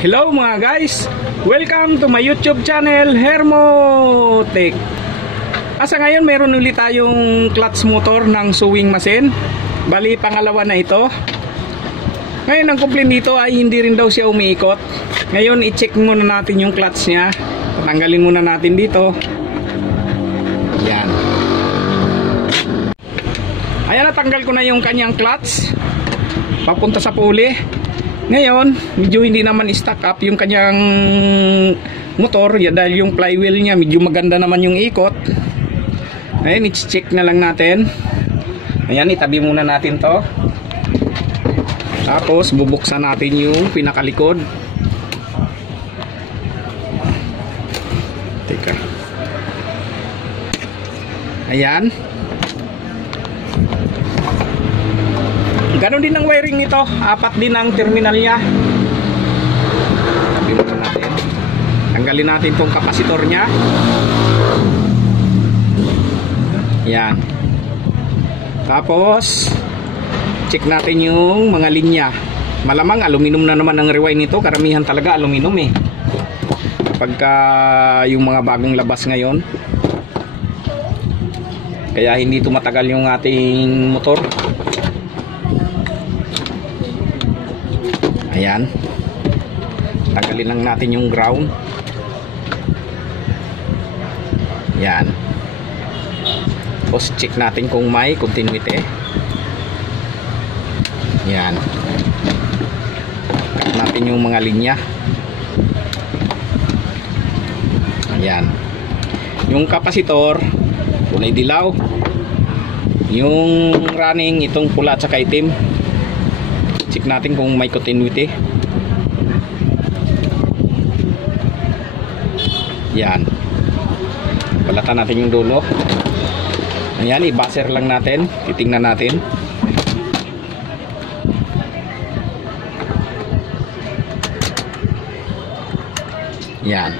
Hello mga guys! Welcome to my YouTube channel, Hermotech. Asa ngayon meron ulit tayong clutch motor ng sewing machine. Bali pangalawa na ito. Ngayon ang complaint dito ay hindi rin daw siya umiikot. Ngayon i-check muna natin yung clutch niya. Tanggalin muna natin dito. Yan. Ayan, natanggal ko na yung kanyang clutch papunta sa pulley. Ngayon, medyo hindi naman stack up yung kanyang motor ya, dahil yung flywheel niya medyo maganda naman yung ikot. Ngayon, i-check na lang natin. Ayan, itabi muna natin to. Tapos, bubuksan natin yung pinakalikod. Teka. Ayan. Ganon din ang wiring nito, apat din ang terminal niya. Tabi natin. Tanggalin natin tong kapasitor niya. Yan. Tapos check natin yung mga linya. Malamang aluminum na naman ang rewind nito, karamihan talaga aluminum eh. Pagka yung mga bagong labas ngayon. Kaya hindi tumatagal yung ating motor. Ayan. Tanggalin lang natin yung ground. Yan. Tapos check natin kung may continuity. Yan. Check natin yung mga linya. Ayan. Yung kapasitor kulay dilaw. Yung running itong pula at saka itim. Check natin kung may continuity. Yan. Balatan natin yung dulo. Ayan, i-buzzer lang natin. Titingnan natin. Yan.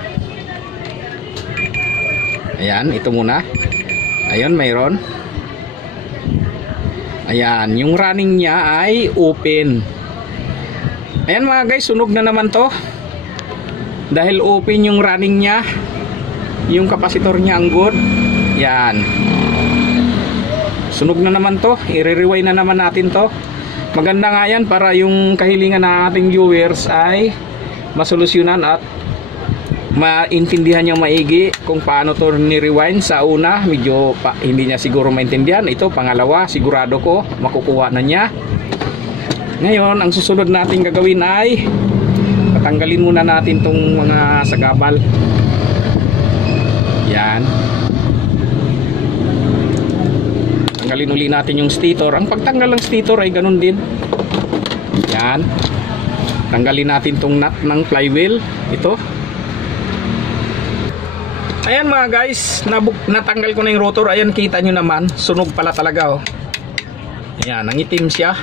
Ayan, ito muna. Ayan, mayroon. Ayan, yung running niya ay open. Ayan mga guys, sunog na naman to. Dahil open yung running niya. Yung kapasitor niya ang good. Yan. Sunog na naman to. I-rewind na naman natin to. Maganda nga yan para yung kahilingan ng ating viewers ay masolusyonan at maintindihan niya maigi kung paano to ni-rewind. Sa una medyo hindi niya siguro maintindihan. Ito pangalawa, sigurado ko makukuha na niya. Ngayon ang susunod natin gagawin ay patanggalin muna natin tong mga sagabal. Yan. Tanggalin uli natin yung stator. Ang pagtanggal ng stator ay ganun din. Yan. Tanggalin natin tong nut ng flywheel. Ito. Ayan mga guys, natanggal ko na yung rotor. Ayan, kita nyo naman, sunog pala talaga oh. Ayan, nangitim siya.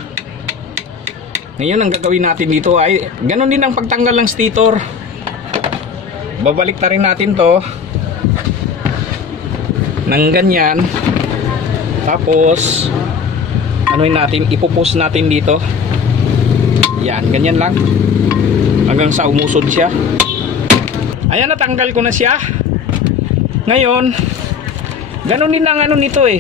Ngayon ang gagawin natin dito ay ganun din ang pagtanggal ng stator. Babalik na rin natin to ng ganyan. Tapos anuin natin, ipupus natin dito. Yan, ganyan lang hanggang sa umusod siya. Ayan, natanggal ko na siya. Ngayon, ganun din ang ano nito eh.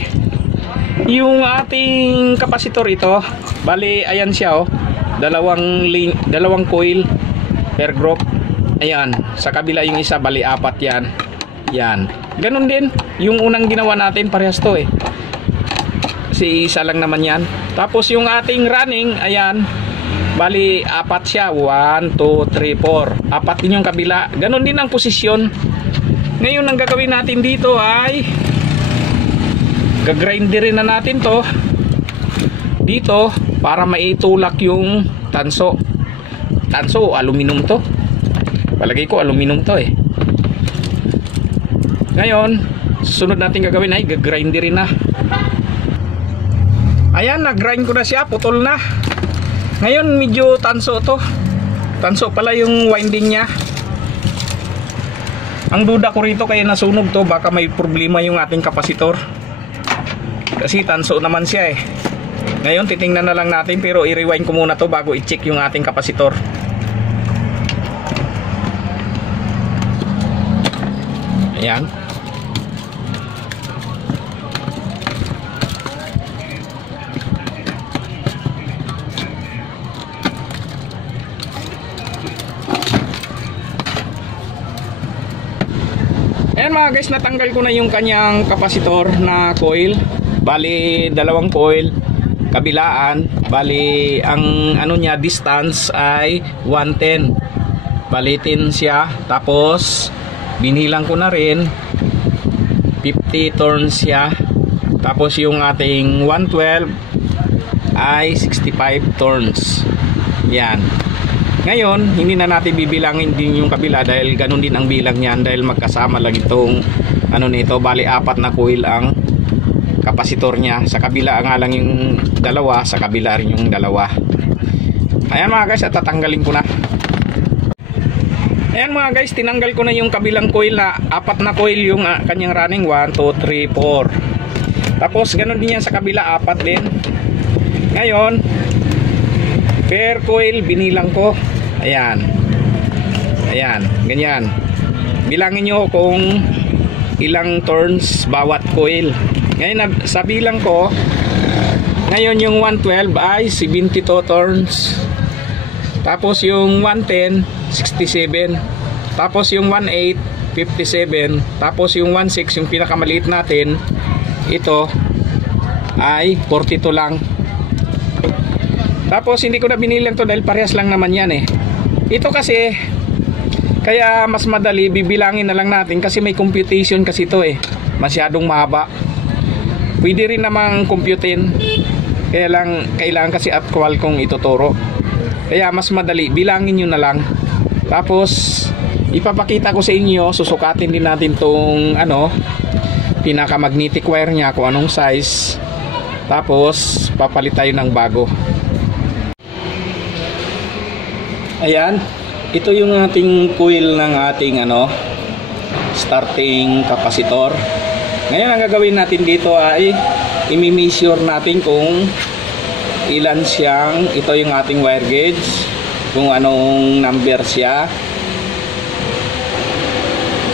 Yung ating kapasitor ito, bali ayan siya oh. Dalawang coil per group. Ayan, sa kabila yung isa, bali apat yan. Yan. Ganun din yung unang ginawa natin, parehas to eh. Kasi isa lang naman yan. Tapos yung ating running, ayan, bali apat siya. 1, 2, 3, 4. Apat din yung kabila. Ganun din ang posisyon. Ngayon ang gagawin natin dito ay gagrinderin na natin to dito para maitulak yung tanso. Tanso, aluminum to. Palagay ko aluminum to eh. Ngayon, susunod natin gagawin ay gagrinderin na. Ayan, nag-grind ko na siya, putol na. Ngayon medyo tanso to. Tanso pala yung winding niya. Ang duda ko rito kaya nasunog to, baka may problema yung ating kapasitor. Kasi tanso naman siya eh. Ngayon titingnan na lang natin, pero i-rewind ko muna to bago i-check yung ating kapasitor. Ayan. Ayan mga guys, natanggal ko na yung kanyang kapasitor na coil. Bali, dalawang coil, kabilaan. Bali, ang ano niya, distance ay 110. Balitin siya. Tapos, binilang ko na rin. 50 turns siya. Tapos, yung ating 112 ay 65 turns. Yan. Ngayon, hindi na natin bibilangin din yung kabila dahil ganun din ang bilang niyan dahil magkasama lang itong ano nito, bali 4 na coil ang kapasitor niya. Sa kabila nga lang yung dalawa, sa kabila rin yung dalawa. Ayan mga guys, at tatanggalin ko na. Ayan mga guys, tinanggal ko na yung kabilang coil na 4 na coil yung kanyang running. 1, 2, 3, 4. Tapos ganun din yan sa kabila, 4 din. Ngayon, per coil binilang ko. Ayan. Ayan, ganyan. Bilangin nyo kung ilang turns bawat coil. Ngayon, sa bilang ko, ngayon yung 112 ay 72 turns. Tapos yung 110, 67. Tapos yung 18, 57. Tapos yung 16, yung pinakamaliit natin, ito ay 42 lang. Tapos hindi ko na binilang to dahil parehas lang naman yan eh. Ito kasi kaya mas madali bibilangin na lang natin kasi may computation kasi ito eh. Masyadong mahaba. Pwede rin namang computein. Kaya lang kailangan kasi actual kong ituturo. Kaya mas madali bilangin nyo na lang. Tapos ipapakita ko sa inyo, susukatin din natin tong ano, pinaka magnetic wire nya kung anong size. Tapos papalit tayo ng bago. Ayan, ito yung ating coil ng ating ano, starting kapasitor. Ngayon ang gagawin natin dito ay imi-measure natin kung ilan siyang, ito yung ating wire gauge, kung anong number siya.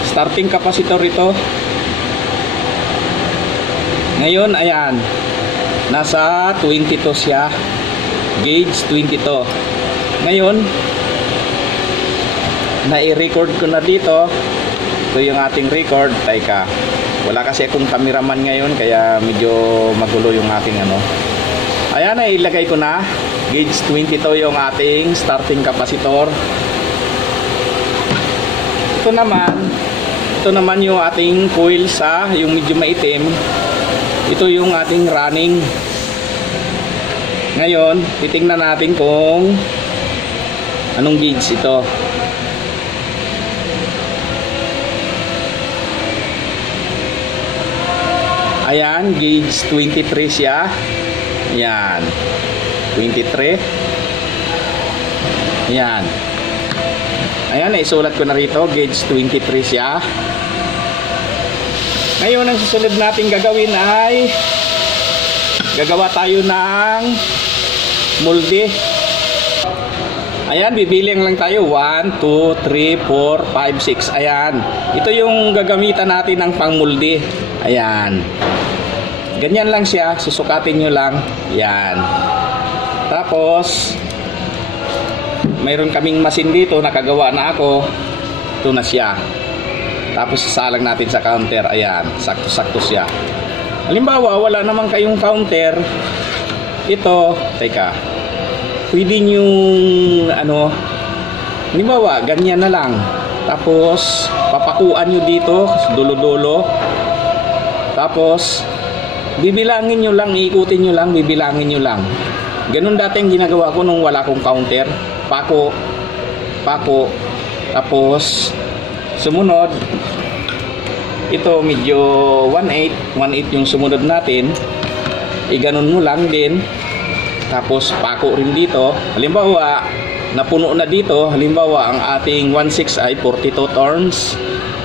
Starting kapasitor ito. Ngayon, ayan, nasa 22 siya, gauge 22. Ngayon, na-i-record ko na dito. Ito yung ating record. Teka, wala kasi akong cameraman ngayon kaya medyo magulo yung ating ano. Ayan, ilagay ko na. Gauge 22 yung ating starting kapasitor. Ito naman yung ating coil sa yung medyo maitim. Ito yung ating running. Ngayon, titingnan natin kung anong gauge ito. Ayan, gauge 23 siya. Ayan, 23. Ayan. Ayan, naisulat ko na rito, gauge 23 siya. Ngayon, ang susunod natin gagawin ay gagawa tayo ng molde. Ayan, bibiling lang tayo. 1, 2, 3, 4, 5, 6. Ayan. Ito yung gagamitan natin ng pangmulde. Ayan. Ganyan lang siya. Susukatin nyo lang. Ayan. Tapos, mayroon kaming machine dito. Nakagawa na ako. Ito na siya. Tapos, sasalang natin sa counter. Ayan. Sakto-sakto siya. Halimbawa, wala naman kayong counter. Ito. Teka. Pwede nyo ano, halimbawa ganyan na lang, tapos papakuan nyo dito dulo-dulo, tapos bibilangin nyo lang, iikutin nyo lang, bibilangin nyo lang. Ganun dating ginagawa ko nung wala akong counter. Pako, tapos sumunod ito medyo 1/8 yung sumunod natin, iganon mo lang din. Tapos pako rin dito. Halimbawa, napuno na dito. Halimbawa, ang ating 1/6 ay 42 turns.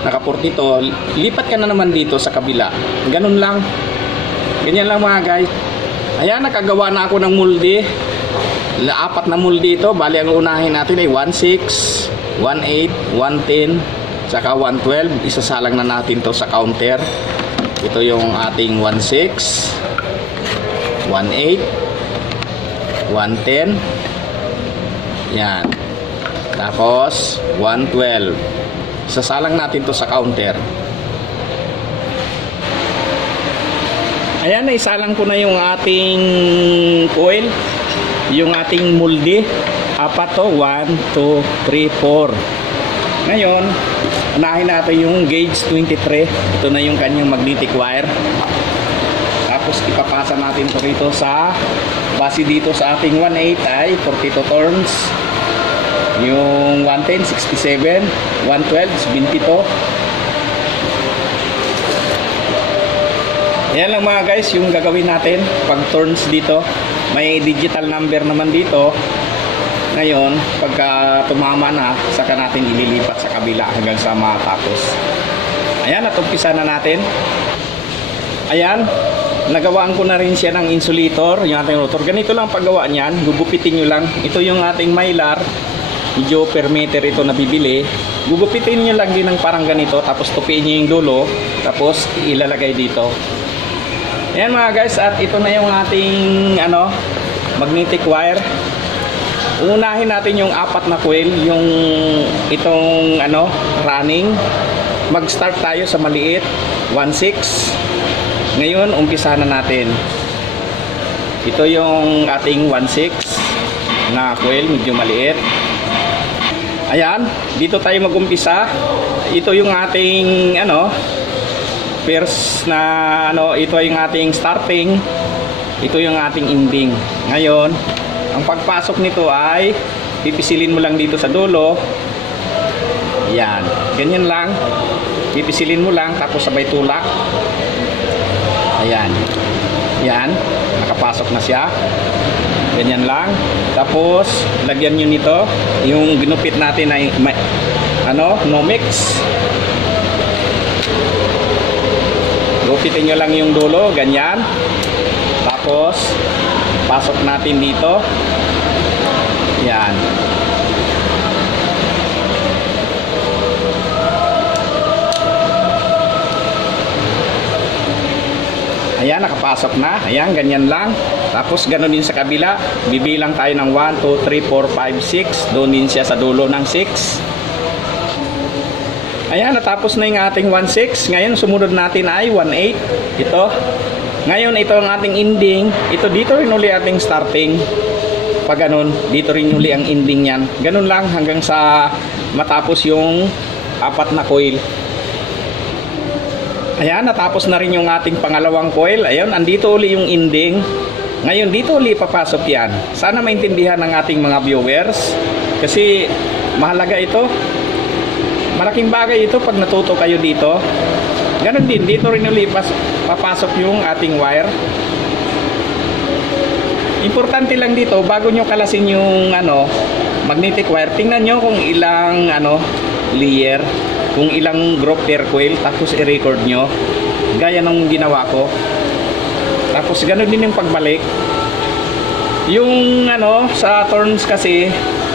Naka 42. Lipat ka na naman dito sa kabila. Ganun lang. Ganyan lang mga guys. Ayan, nakagawa na ako ng molde. 4 na molde ito. Bali, ang unahin natin ay 1/6, 1/8, 1/10, Tsaka 112, isasalang na natin to sa counter. Ito yung ating 16, 18, 110. Yan. Tapos 112. Isasalang natin to sa counter. Ayan, naisalang ko na yung ating coil, yung ating muldi. Apat to, 1, 2, 3, 4. Ngayon, unahin natin yung gauge 23. Ito na yung kanyang magnetic wire. Tapos ipapasa natin ito rito sa base dito sa ating 18 ay 42 turns. Yung 110, 67. 112, 22. Yan lang mga guys yung gagawin natin pag turns dito. May digital number naman dito. Ngayon, pagka tumama na, saka natin ililipat sa kabila hanggang sa matapos. Ayan, at umpisa na natin. Ayan, nagawaan ko na rin siya ng insulator, yung ating rotor. Ganito lang paggawa niyan, gugupitin nyo lang. Ito yung ating mylar, medyo per meter ito nabibili. Gugupitin nyo lang din ng parang ganito, tapos tupiin nyo yung dulo, tapos ilalagay dito. Ayan mga guys, at ito na yung ating magnetic wire. Unahin natin yung apat na coil, yung itong running. Mag-start tayo sa maliit, 1.6. Ngayon, umpisa na natin. Ito yung ating 1.6 na coil, medyo maliit. Ayan, dito tayo mag-umpisa. Ito yung ating first na ito yung ating starting. Ito yung ating ending. Ngayon, ang pagpasok nito ay pipisilin mo lang dito sa dulo. Yan, ganyan lang. Pipisilin mo lang tapos sabay tulak. Ayan. Yan, nakapasok na siya. Ganyan lang. Tapos lagyan niyo nito yung ginupit natin ay Nomex. Gupitin nyo lang yung dulo, ganyan. Tapos pasok natin dito. Yan. Ayan, nakapasok na. Ayan, ganyan lang. Tapos ganoon din sa kabila. Bibilang tayo ng 1, 2, 3, 4, 5, 6. Doon din siya sa dulo ng 6. Ayan, natapos na yung ating 1.6. Ngayon, sumunod natin ay 1.8. Ito. Ngayon, ito ang ating ending. Ito, dito rin uli ating starting. Pag ganun, dito rin uli ang ending yan. Ganun lang hanggang sa matapos yung apat na coil. Ayan, natapos na rin yung ating pangalawang coil. Ayan, andito uli yung ending. Ngayon, dito uli papasok yan. Sana maintindihan ng ating mga viewers. Kasi mahalaga ito. Malaking bagay ito pag natuto kayo dito. Ganon din, dito rin ulit papasok yung ating wire. Importante lang dito, bago nyo kalasin yung magnetic wire, tingnan nyo kung ilang layer, kung ilang group per coil, tapos i-record nyo. Gaya ng ginawa ko. Tapos ganon din yung pagbalik. Yung sa turns kasi,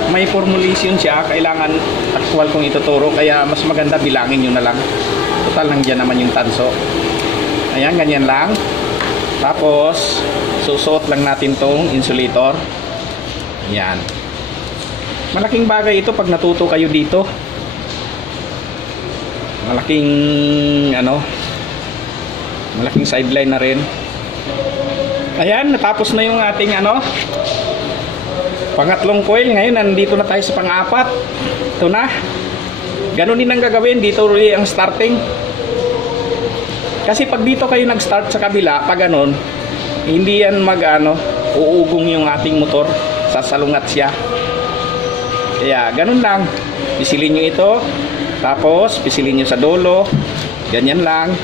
may formulation siya, kailangan actual kong ituturo, kaya mas maganda bilangin nyo na lang. Total nandiyan naman yung tanso. Ayan, ganyan lang. Tapos susuot lang natin tong insulator. Yan, malaking bagay ito pag natuto kayo dito. Malaking sideline na rin. Ayan, natapos na yung ating pangatlong coil. Ngayon nandito na tayo sa pang-apat. Ito na. Ganon din ang gagawin. Dito uli ang starting. Kasi pag dito kayo nag-start sa kabila, pag ganon, hindi yan uugong yung ating motor. Sasalungat siya. Kaya ganon lang. Pisilin nyo ito. Tapos pisilin nyo sa dulo. Ganyan lang.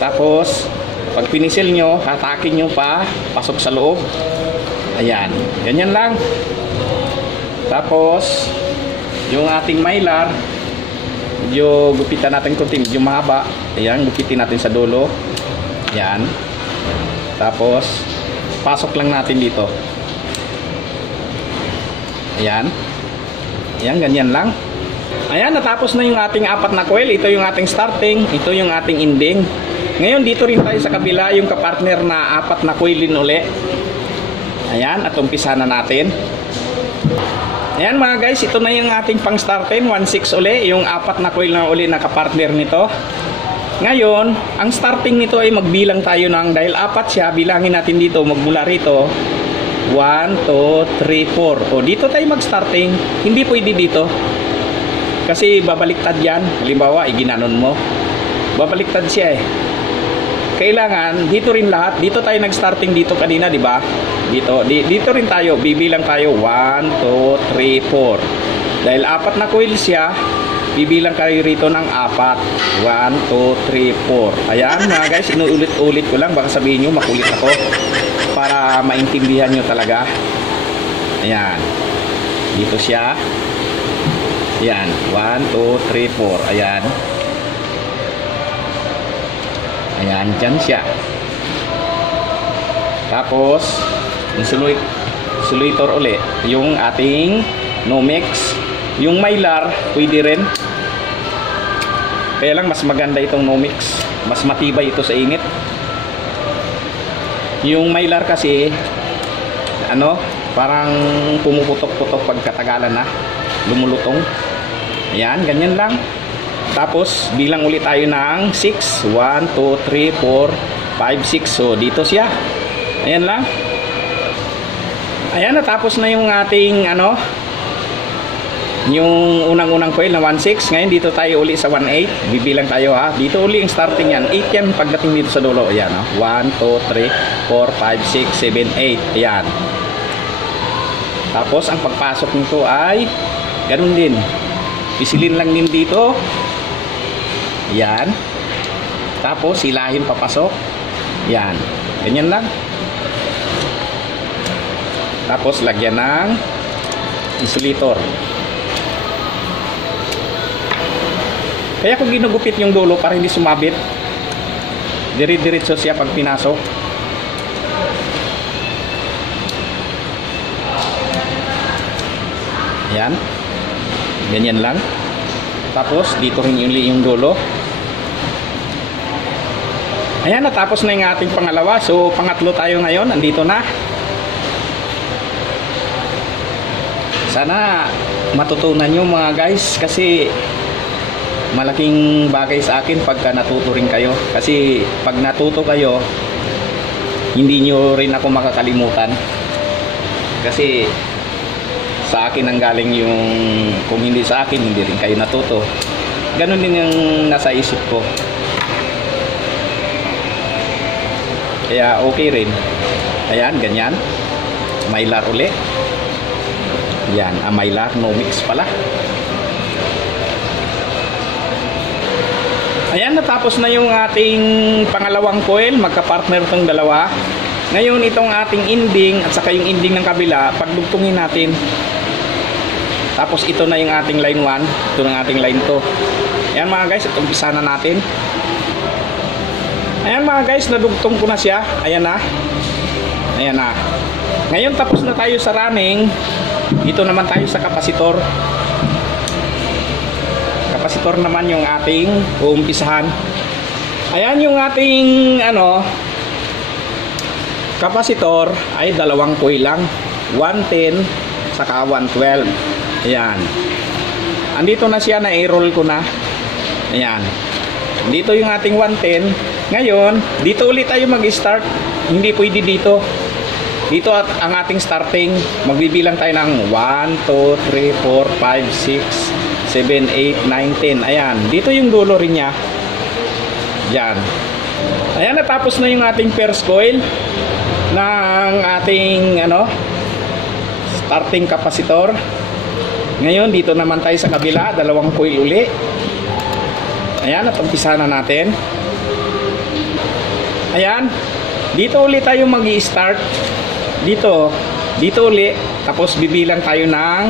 Tapos pag pinisil nyo, hatakin nyo pa pasok sa loob. Ayan, ganyan lang. Tapos yung ating mylar, medyo gupitan natin kunti, medyo mahaba. Ayan, gupitin natin sa dulo. Ayan. Tapos pasok lang natin dito. Ayan. Ayan, ganyan lang. Ayan, natapos na yung ating apat na coil. Ito yung ating starting, ito yung ating ending. Ngayon, dito rin tayo sa kabila, yung kapartner na apat na coil din uli. Ayan, at umpisa na natin. Ayan mga guys, ito na yung ating pang starting, 1.6 uli, yung apat na coil na uli na kapartner nito. Ngayon, ang starting nito ay magbilang tayo ng, dahil apat siya, bilangin natin dito, magmula rito, 1, 2, 3, 4. O, dito tayo mag-starting, hindi pwede dito. Kasi babaliktad yan. Halimbawa, ginanon mo. Babaliktad siya eh. Kailangan, dito rin lahat. Dito tayo nag-starting dito kanina, di ba? Dito rin tayo. Bibilang tayo. 1, 2, 3, 4. Dahil apat na coil siya, bibilang kayo rito ng apat. 1, 2, 3, 4. Ayan mga guys, inuulit-ulit ko lang. Baka sabihin nyo, makulit ako. Para maintindihan nyo talaga. Ayan. Dito siya. Ayan, 1, 2, 3, 4. Ayan. Ayan, dyan siya. Tapos, yung solutor uli. Yung ating Nomex. Yung Mylar, pwede rin. Kaya lang, mas maganda itong Nomex. Mas matibay ito sa init. Yung Mylar kasi, parang pumuputok-putok pagkatagalan na. Lumulutong. Ayan, ganyan lang. Tapos, bilang ulit tayo ng 6. 1, 2, 3, 4, 5, 6. So, dito siya. Ayan lang. Ayan, natapos na yung ating, yung unang-unang coil na 1.6. Ngayon, dito tayo uli sa 1.8. Bibilang tayo ha. Dito uli yung starting yan. 8 yan pagdating dito sa dulo. Ayan, 1, 2, 3, 4, 5, 6, 7, 8. Ayan. Tapos, ang pagpasok nito ay ganun din. Pisilin lang din dito. Yan. Tapos hilahin papasok. Yan. Ganyan lang. Tapos lagyan ng insulator. Kaya ko ginugupit yung dulo para hindi sumabit. Dire-diretso siya pag pinasok. Yan. Ganyan lang. Tapos dito rin yung dulo. Ayan, natapos na yung ating pangalawa. So pangatlo tayo ngayon. Andito na. Sana matutunan nyo mga guys. Kasi malaking bagay sa akin pagka natuto rin kayo. Kasi pag natuto kayo, hindi nyo rin ako makakalimutan. Kasi sa akin ang galing yung, kung hindi sa akin, hindi rin kayo natuto. Ganon din yung nasa isip ko. Kaya okay rin. Ayan, ganyan. Mylar uli. Yan, Mylar Nomex pala. Ayan, natapos na yung ating pangalawang coil. Magka-partner itong dalawa. Ngayon, itong ating ending at saka yung ending ng kabila, pagdugtungin natin. Tapos ito na yung ating line 1, ito na ating line 2. Ayan mga guys, umpisa na natin. Ayan mga guys, nadugtong ko na siya. Ayan na. Ayan na. Ngayon tapos na tayo sa running. Dito naman tayo sa kapasitor. Kapasitor naman yung ating uumpisahan. Ayan yung ating kapasitor ay dalawang coil lang. 110 saka 112. Ayan. Andito na siya, na-roll ko na. Ayan. Dito yung ating 110. Ngayon, dito ulit tayo mag-start. Hindi pwede dito. Dito at ang ating starting. Magbibilang tayo ng 1, 2, 3, 4, 5, 6, 7, 8, 9, 10. Ayan. Dito yung dulo rin niya. Ayan. Ayan, natapos na yung ating first coil ng ating starting kapasitor. Ngayon, dito naman tayo sa kabila, dalawang coil uli. Ayan, at umpisa na natin. Ayan, dito uli tayo mag-i-start. Dito uli, tapos bibilang tayo ng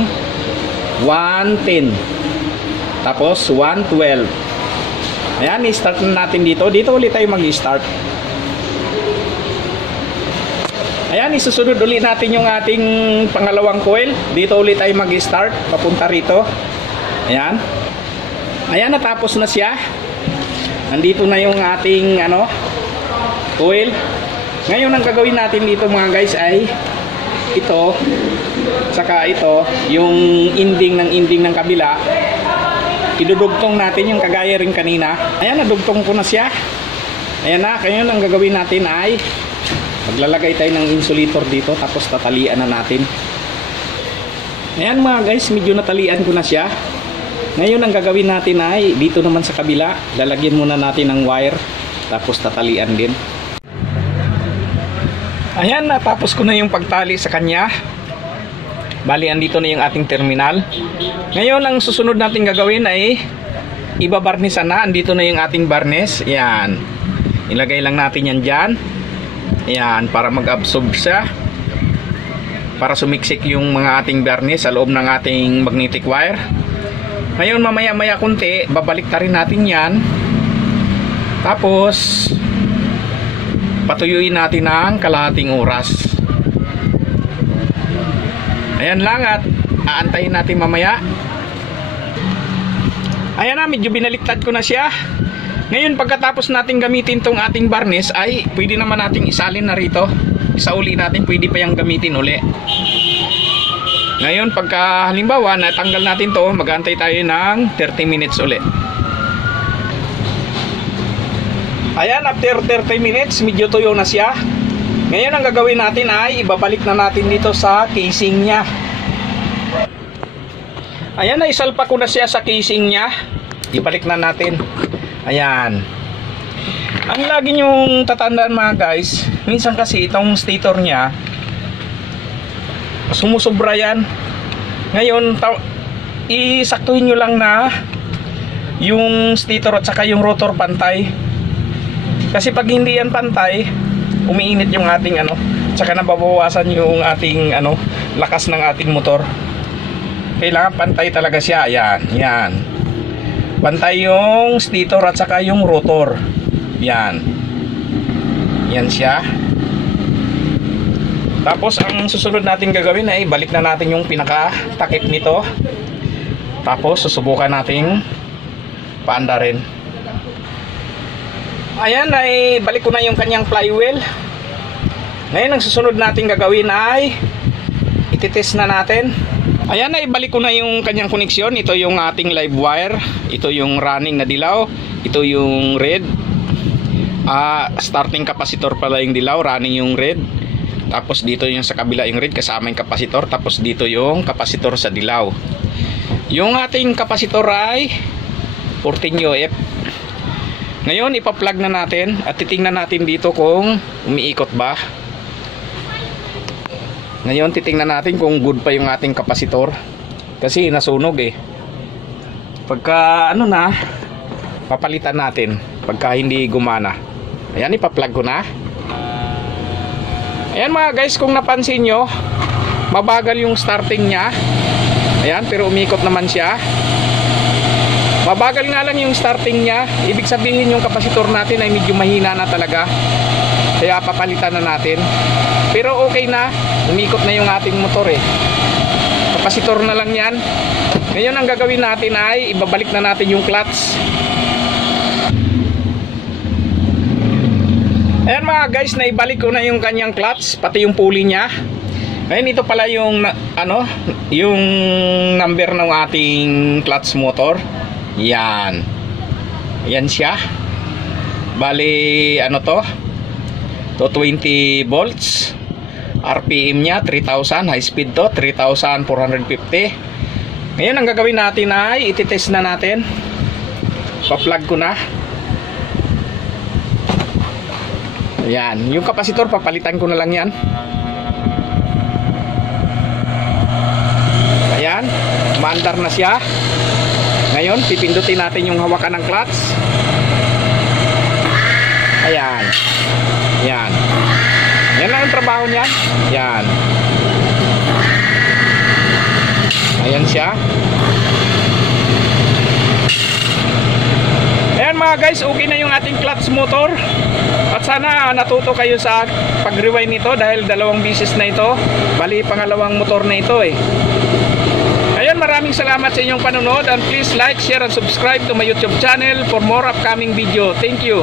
110. Tapos 112. Ayan, i-start na natin dito. Dito uli tayo mag-i-start. Ayan, isusunod ulit natin yung ating pangalawang coil. Dito ulit tayo mag-start, papunta rito. Ayan. Ayan, natapos na siya. Nandito na yung ating oil. Ngayon ang gagawin natin dito mga guys ay ito, saka ito, yung ending ng kabila. Idudugtong natin yung kagaya rin kanina. Ayan, nadugtong ko na siya. Ayan na, ngayon ang gagawin natin ay maglalagay tayo ng insulator dito, tapos tatalian na natin. Ayan mga guys, medyo natalian ko na siya. Ngayon ang gagawin natin ay dito naman sa kabila, lalagyan muna natin ng wire, tapos tatalian din. Ayan, natapos ko na yung pagtali sa kanya. Bali, andito na yung ating terminal. Ngayon ang susunod natin gagawin ay ibabarnisan na. Andito na yung ating barnes. Ayan, ilagay lang natin yan dyan. Ayan, para mag-absorb siya, para sumiksik yung mga ating barnes sa loob ng ating magnetic wire. Ngayon mamaya kunti, babalik ta rin natin yan. Tapos patuyuin natin ng kalahating oras. Ayan lang, at aantayin natin mamaya. Ayan na, medyo binaliktad ko na siya. Ngayon pagkatapos natin gamitin tong ating barnes ay pwede naman nating isalin na rito. Isauli natin, pwede pa yung gamitin uli. Ngayon pagka halimbawa natanggal natin to, mag-aantay tayo ng 30 minutes uli. Ayan, after 30 minutes medyo tuyo na siya. Ngayon ang gagawin natin ay ibabalik na natin dito sa casing nya. Ayan, naisalpa ko na siya sa casing nya. Ibalik na natin. Ayan. Ang lagi nyong tatandaan mga guys, minsan kasi itong stator nya sumusobra yan. Ngayon isaktuhin nyo lang na yung stator at saka yung rotor pantay. Kasi pag hindi yan pantay, umiinit yung ating tsaka nababawasan yung ating lakas ng ating motor. Kailangan pantay talaga siya. Yan. Pantay yung stator at saka yung rotor. Yan siya. Tapos ang susunod natin gagawin ay balik na natin yung pinaka-takip nito. Tapos susubukan nating paandarin. Ayan, ay balik ko na yung kanyang flywheel. Ngayon ang susunod natin gagawin ay ititest na natin. Ayan, ay balik ko na yung kanyang koneksyon. Ito yung ating live wire. Ito yung running na dilaw. Ito yung red. Starting capacitor pala yung dilaw, running yung red. Tapos dito yung sa kabila yung red, kasama yung kapasitor. Tapos dito yung kapasitor sa dilaw. Yung ating kapasitor ay 14 UF. Ngayon ipa-plug na natin at titingnan natin dito kung umiikot ba. Ngayon titingnan natin kung good pa yung ating kapasitor. Kasi nasunog Pagka papalitan natin pagka hindi gumana. Ayan, ipa-plug ko na. Ayan mga guys, kung napansin nyo, mabagal yung starting nya. Ayan, pero umikot naman siya. Mabagal nga lang yung starting nya. Ibig sabihin yung kapasitor natin ay medyo mahina na talaga. Kaya papalitan na natin. Pero okay na, umikot na yung ating motor Kapasitor na lang yan. Ngayon ang gagawin natin ay ibabalik na natin yung clutch. Ayan mga guys, naibalik ko na yung kanyang clutch, pati yung pulley nya. Ngayon ito pala yung yung number ng ating clutch motor. Yan siya. Bali 220 volts. RPM nya 3000, high speed to 3450. Ngayon ang gagawin natin ay ititest na natin. Pa-plug ko na. Ayan, yung kapasitor papalitan ko na lang yan. Ayan, maandar na siya. Ngayon pipindutin natin yung hawakan ng clutch. Ayan. Yan lang ang trabaho niyan. Ayan siya. Ayan mga guys, okay na yung ating clutch motor. At sana natuto kayo sa pag-rewind nito dahil dalawang bisis na ito. Bali pangalawang motor na ito Ayan, maraming salamat sa inyong panonood and please like, share, and subscribe to my YouTube channel for more upcoming video. Thank you.